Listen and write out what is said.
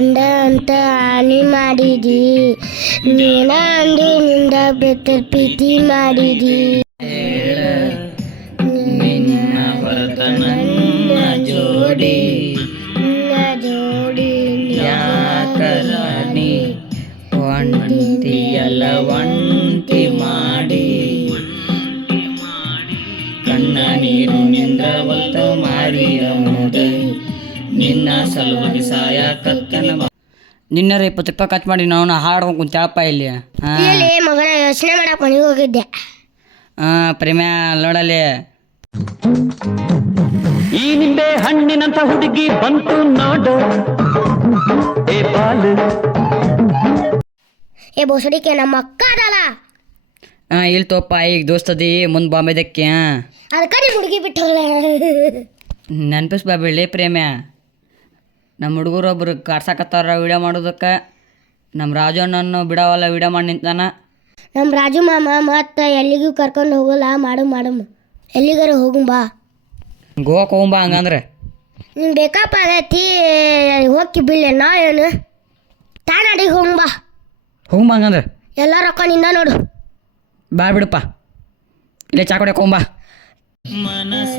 ಗಂಡ ಅಂತ ಹಾನಿ ಮಾಡಿದಿ, ನೀನ ಅಂದಿನಿಂದ ಬೆತ್ತರ್ ಪ್ರೀತಿ ಮಾಡಿದಿ. ನಿನ್ನ ಹೊರತ ನನ್ನ ಜೋಡಿ ಜೋಡಿ ಯಾಕರಾಣಿ ಒಂಟಿಯಲ್ಲ ಒಂಟಿ ಮಾಡಿ ಕಣ್ಣ ನೀರು ನಿಂದ್ರವಲ್ತ ಮಾರಿಯ ಮೋದಿ ನಿನ್ನ ಸಲುವಾಗಿ ಸಾಯಕತ್ತನ. ನಿನ್ನರ 20 ರೂಪಾಯಿ ಖರ್ಚು ಮಾಡಿ ನಾವು ಹಾಡ್ಕೊಂಡು ಕುಂತಾಳಪ್ಪ ಇಲ್ಲಿ. ಇಲ್ಲಿ ಮಗನ ಯೋಚನೆ ಮಾಡಕ್ ಮನೆಗೆ ಹೋಗಿದ್ದೆ. ಪ್ರೇಮ ನೋಡಲಿ. ಈ ನಿಂಬೆ ಹಣ್ಣಿನಂತ ಹುಡುಗಿ ಬಂತು ನೋಡು ಏ ಬಾಲು. ಏ ಬೋಸಡಿಕೆ ನಮ್ಮ ಅಕ್ಕ ಅದಲ್ಲ. ಇಲ್ಲಿ ತೋಪ ಈಗ ದೋಸ್ತದಿ ಮುಂದೆ ಬಾಂಬೆದಕ್ಕೆ ಅದಕ್ಕೆ ನಿಮ್ಮ ಹುಡುಗಿ ಬಿಟ್ಟು ನೆನಪಿಸ್ ಬಾಬಿಳ್ಳಿ ಪ್ರೇಮ. ನಮ್ಮ ಹುಡುಗರೊಬ್ರು ಕಾಡ್ಸಾಕತ್ತಾರ ವಿಡಿಯೋ ಮಾಡೋದಕ್ಕೆ. ನಮ್ಮ ರಾಜು ಅಣ್ಣನ್ನು ಬಿಡವಲ್ಲ ವಿಡಿಯೋ ಮಾಡಿ ನಿಂತಾನ. ನಮ್ಮ ರಾಜು ಮಾಮ ಮತ್ತು ಎಲ್ಲಿಗೂ ಕರ್ಕೊಂಡು ಹೋಗಲ್ಲ. ಮಾಡಮ್ ಎಲ್ಲಿಗಾರ ಹೋಗುಂ ಬಾ. ಗೋವಾಕ್ಕೆ ಹೋಗುಂಬ ಹಂಗಂದ್ರೆ. ನಿಂಗೆ ಬೇಕಪ್ಪ ಆಗೈತಿ ಹೋಗಿ ಬೀಳೆ ನಾ ಏನು ತಾನಾಡಿಗೆ ಹೋಗುಂಬಾ. ಹೋಗುಂಬ ಹಂಗಂದ್ರೆ ಎಲ್ಲ ರೊಕ್ಕ ನಿಂದ ನೋಡು. ಬಾ ಬಿಡಪ್ಪ ಇಲ್ಲೇ ಚಾ ಕೊಡಕ್ಕೆ ಹೋಗುಂಬ. ಮನಸ